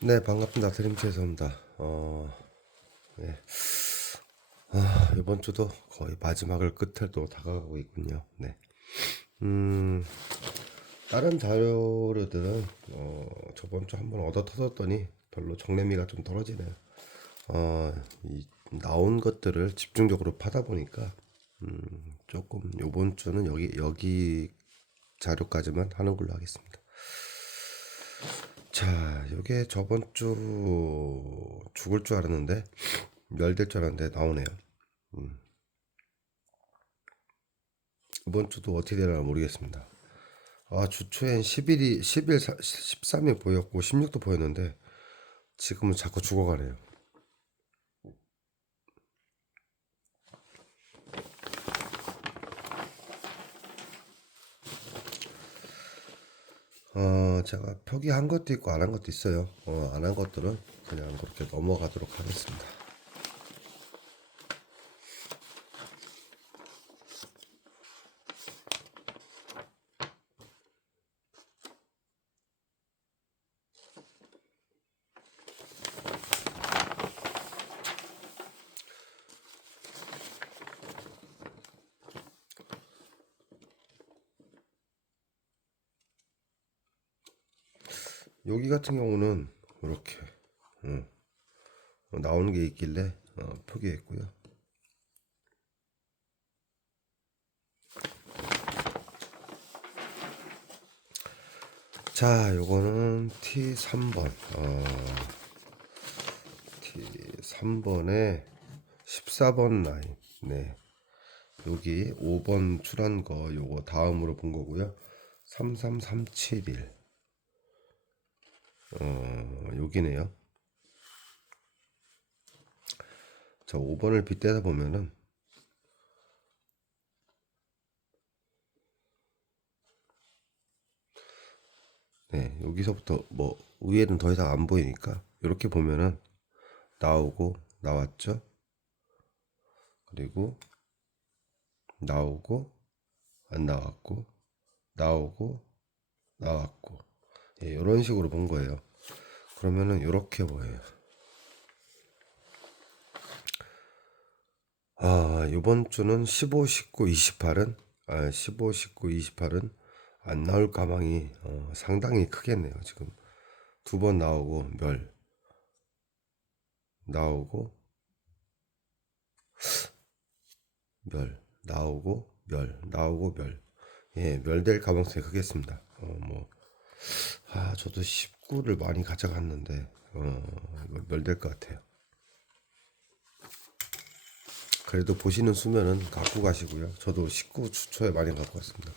네, 반갑습니다. 드림체에서입니다. 어, 네. 아, 이번 주도 거의 마지막을 끝에도 다가가고 있군요. 네. 음, 다른 자료들은, 어, 저번 주 한번 얻어 터졌더니 별로 정례미가 좀 떨어지네요. 어, 이, 나온 것들을 집중적으로 파다 보니까, 음, 조금 요번 주는 여기, 여기 자료까지만 하는 걸로 하겠습니다. 자, 요게 저번 주 죽을 줄 알았는데 멸될 줄 알았는데 나오네요. 음. 이번 주도 어떻게 되나 모르겠습니다. 아, 주초엔 11이 11, 13일 보였고 16도 보였는데 지금은 자꾸 죽어가네요. 어, 제가 표기한 것도 있고 안 한 것도 있어요. 어, 안 한 것들은 그냥 그렇게 넘어가도록 하겠습니다. 여기 같은 경우는 이렇게 어, 어, 나오는 게 있길래 어, 표기했고요. 자, 요거는 T3번. 어, T3번에 14번 라인. 네. 여기 5번 출한 거 요거 다음으로 본 거고요. 33371. 어, 여기네요. 자, 5번을 빗대다 보면은 네, 여기서부터 뭐 위에는 더 이상 안 보이니까 이렇게 보면은 나오고 나왔죠. 그리고 나오고 안 나왔고 나오고 나왔고 예, 이런 식으로 본 거예요. 그러면은 이렇게 보여요. 아, 이번 주는 15, 19, 28은 아, 15, 19, 28은 안 나올 가망이 어, 상당히 크겠네요. 지금 두 번 나오고 멸 나오고 멸 나오고 멸 나오고 멸 예, 멸될 가능성이 크겠습니다. 어, 뭐 아, 저도 19를 많이 가져갔는데 어, 멸될 것 같아요. 그래도 보시는 수면은 갖고 가시고요. 저도 19 주초에 많이 갖고 왔습니다.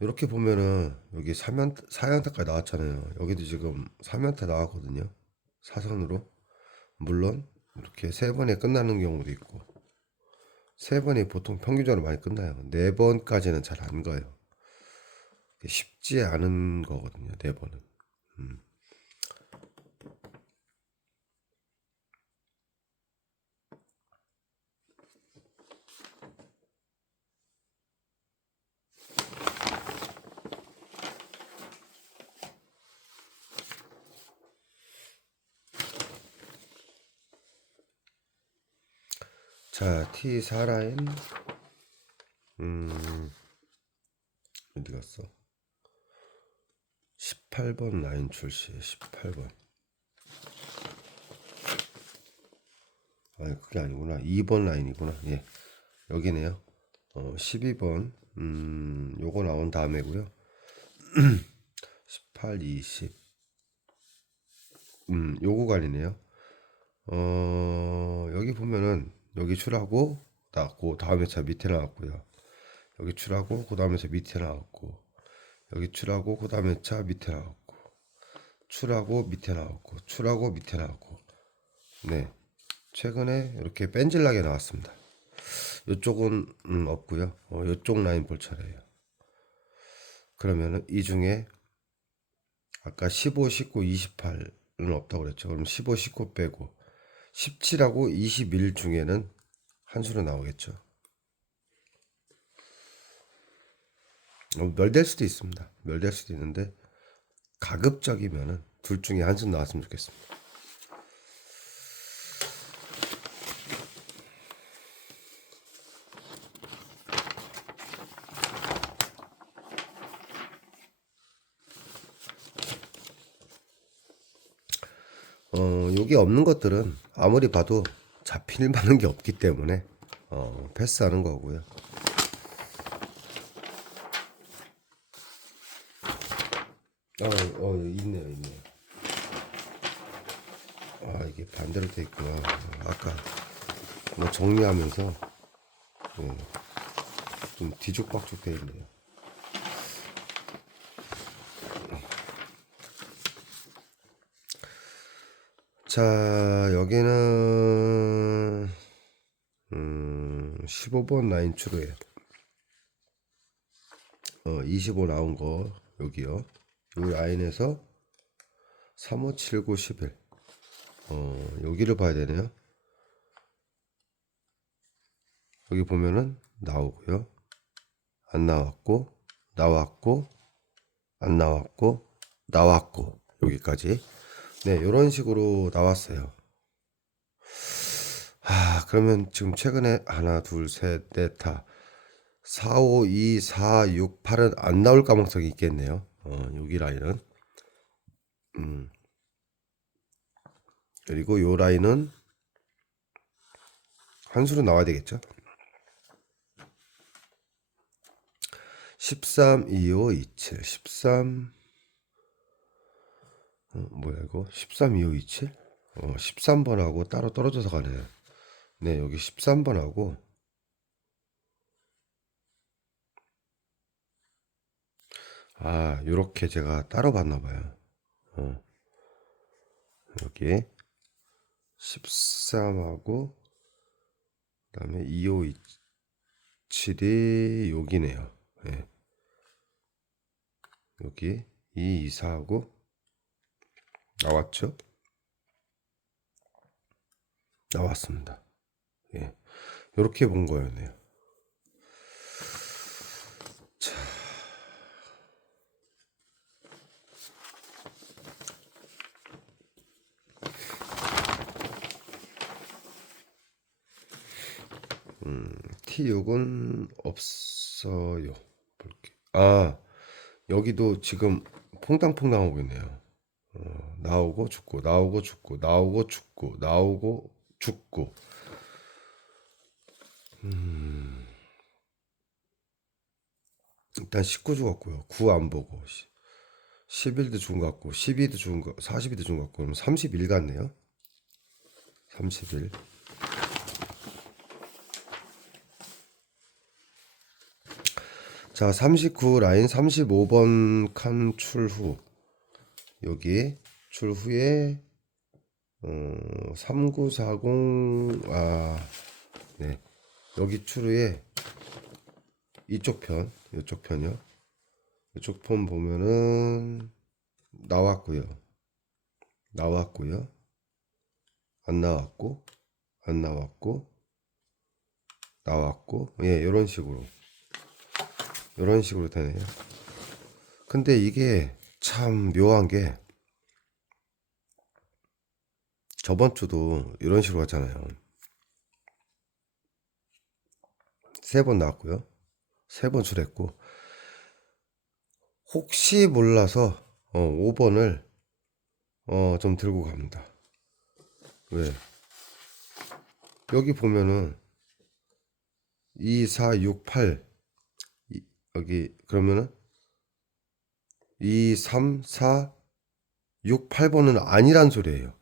이렇게 보면은 여기 3연, 4연타까지 나왔잖아요. 여기도 지금 3연타 나왔거든요. 사선으로. 물론 이렇게 세 번에 끝나는 경우도 있고 세 번이 보통 평균적으로 많이 끝나요. 네 번까지는 잘 안 가요. 쉽지 않은 거거든요. 네 번은. 자, T4 라인. 음, 어디 갔어? 18번 라인 출시, 18번. 아니, 그게 아니구나. 2번 라인이구나. 예. 여기네요. 어, 12번. 음, 요거 나온 다음에고요. 18, 20. 음, 요 구간이네요. 어, 여기 보면은 여기 출하고 나고 다음에 차 밑에 나왔고요. 여기 출하고 그 다음에 차 밑에 나왔고 여기 출하고 그 다음에 차 밑에 나왔고 출하고 밑에 나왔고 출하고 밑에 나왔고 네 최근에 이렇게 뺀질나게 나왔습니다. 이쪽은 음, 없고요. 어, 이쪽 라인 볼 차례예요. 그러면은 이 중에 아까 15, 19, 28은 없다고 그랬죠. 그럼 15, 19 빼고 17하고 21 중에는 한 수로 나오겠죠. 어, 멸될 수도 있습니다. 멸될 수도 있는데 가급적이면은 둘 중에 한순 나왔으면 좋겠습니다. 어, 여기 없는 것들은 아무리 봐도 잡힐 만한 게 없기 때문에 어, 패스하는 거고요. 어, 어, 있네요, 있네요. 아, 이게 반대로 돼 있구나. 아까 뭐 정리하면서 네, 좀 뒤죽박죽 돼 있네요. 자, 여기는 음, 15번 라인 추루예요. 어, 25 나온 거 여기요. 이 라인에서 3, 5, 7, 9, 11. 어, 여기를 봐야 되네요. 여기 보면은 나오고요. 안 나왔고, 나왔고, 안 나왔고, 나왔고, 여기까지. 네, 이런 식으로 나왔어요. 아, 그러면 지금 최근에 하나, 둘, 셋, 넷, 다 4, 5, 2, 4, 6, 8은 안 나올 가능성이 있겠네요. 어, 여기 라인은. 음. 그리고 요 라인은 한 수로 나와야 되겠죠. 13, 25, 27, 13, 어, 뭐야 이거? 13, 25, 27? 어, 13번하고 따로 떨어져서 가네요. 네, 여기 13번하고 아, 요렇게 제가 따로 봤나 봐요. 어. 여기 13하고 그다음에 2527이 여기네요. 예. 여기 224하고 나왔죠? 나왔습니다. 예. 요렇게 본 거였네요. T6은 없어요. 볼게. 아, 여기도 지금 퐁당퐁당 하고 있네요. 어, 나오고 죽고, 나오고 죽고, 나오고 죽고, 나오고 죽고. 음, 일단 19 죽었고요. 9 안 보고. 11도 죽은 것 같고, 12도 죽은 거, 42도 죽은 것 같고, 그럼 31 같네요. 31. 자, 39 라인 35번 칸 출 후. 여기 출후에 어, 3940 아, 네. 여기 출후에 이쪽 편, 이쪽 편이요. 이쪽 편 보면은 나왔고요. 나왔고요. 안 나왔고 안 나왔고 나왔고 예, 이런 식으로 이런 식으로 되네요. 근데 이게 참 묘한 게 저번 주도 이런 식으로 왔잖아요. 세 번 나왔고요. 세번 출했고 혹시 몰라서 어, 5번을 어, 좀 들고 갑니다. 왜? 여기 보면은 2, 4, 6, 8 여기 그러면은 2, 3, 4, 6, 8번은 아니란 소리예요.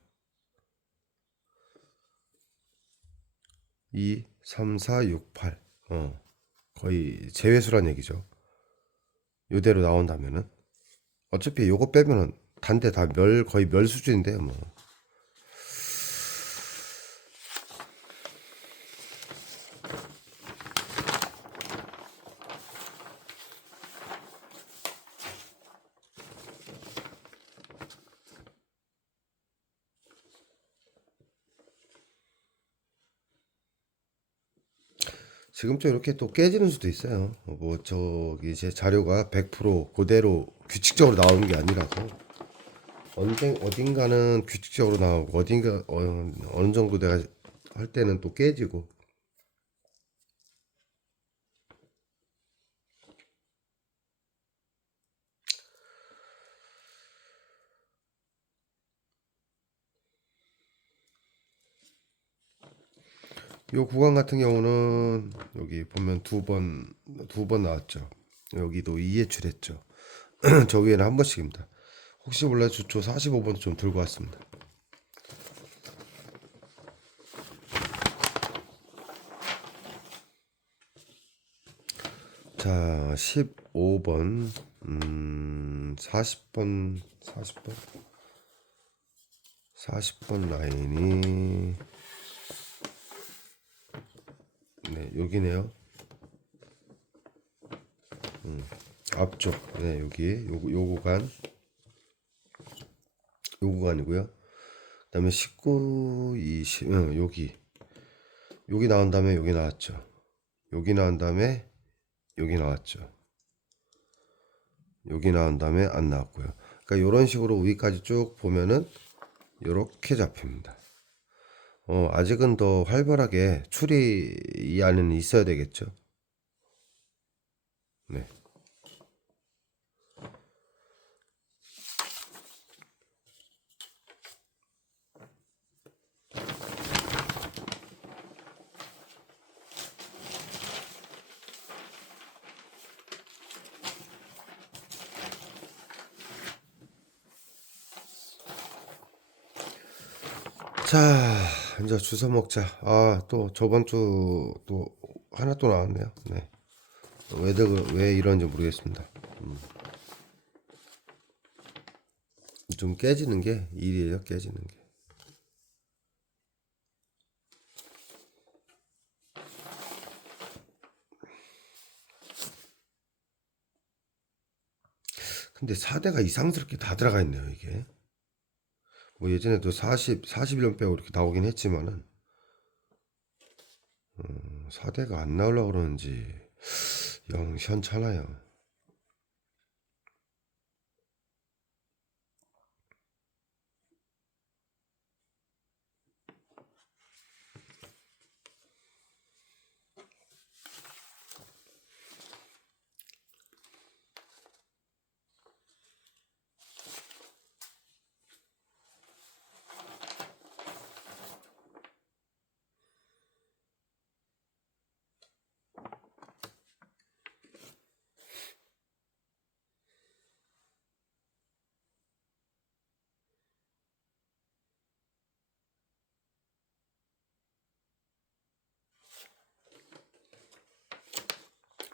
2, 3, 4, 6, 8. 어. 거의 제외수란 얘기죠. 요대로 나온다면은 어차피 요거 빼면은 단대 다 멸 거의 멸 수준인데 뭐. 지금쯤 이렇게 또 깨지는 수도 있어요. 뭐 저기 제 자료가 100% 그대로 규칙적으로 나오는 게 아니라서 언젠 어딘가는 규칙적으로 나오고 어딘가 어, 어느 정도 내가 할 때는 또 깨지고 요 구간 같은 경우는 여기 보면 두 번 두 번 나왔죠. 여기도 2회출했죠. 저 위에는 한 번씩입니다. 혹시 몰라 주초 45번 좀 들고 왔습니다. 자, 15번, 음, 40번, 40번, 40번 라인이, 네, 여기네요. 음, 앞쪽, 네, 여기, 요, 요 구간, 요 구간이고요. 그 다음에 19, 20, 응, 여기, 여기 나온 다음에 여기 나왔죠. 여기 나온 다음에 여기 나왔죠. 여기 나온 다음에 안 나왔고요. 그러니까 이런 식으로 위까지 쭉 보면은 이렇게 잡힙니다. 어, 아직은 더 활발하게 추리 이 안에는 있어야 되겠죠. 네. 자, 이제 주워 먹자. 아, 또 저번 주 또 하나 또 나왔네요. 네. 왜, 그- 왜 이런지 모르겠습니다. 음. 좀 깨지는 게 일이에요, 깨지는 게. 근데 4대가 이상스럽게 다 들어가 있네요, 이게. 뭐 예전에도 40, 41년 빼고 이렇게 나오긴 했지만은, 음, 4대가 안 나오려고 그러는지, 영 시원찮아요.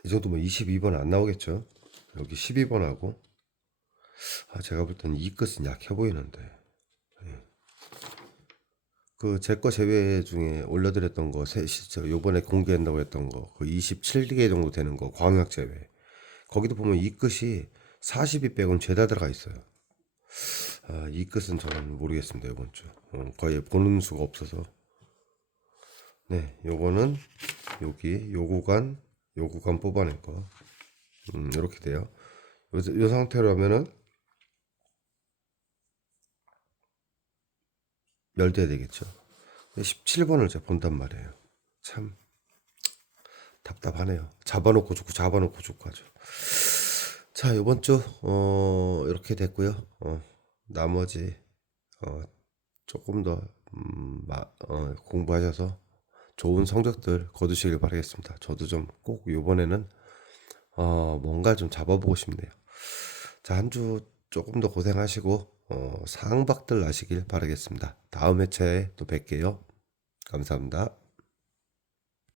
이 정도면 22번 안 나오겠죠? 여기 12번하고, 아, 제가 볼 때는 이 끝은 약해 보이는데. 예. 그, 제 거 제외 중에 올려드렸던 거, 세, 저 요번에 공개한다고 했던 거, 그 27개 정도 되는 거, 광역 제외. 거기도 보면 이 끝이 42 빼고는 죄다 들어가 있어요. 아, 이 끝은 저는 모르겠습니다, 이번 주. 어, 거의 보는 수가 없어서. 네, 요거는 여기, 요 구간, 요 구간 뽑아낸 거. 음, 이렇게 돼요. 요, 요 상태로 하면은 멸돼야 되겠죠. 17번을 제가 본단 말이에요. 참 답답하네요. 잡아놓고 죽고 잡아놓고 죽고 하죠. 자, 이번 주, 어, 이렇게 됐고요. 어, 나머지, 어, 조금 더, 음, 마, 어, 공부하셔서 좋은 성적들 거두시길 바라겠습니다. 저도 좀꼭 이번에는, 어, 뭔가 좀 잡아보고 싶네요. 자, 한 주 조금 더 고생하시고, 어, 상박들 나시길 바라겠습니다. 다음 회차에 또 뵐게요. 감사합니다.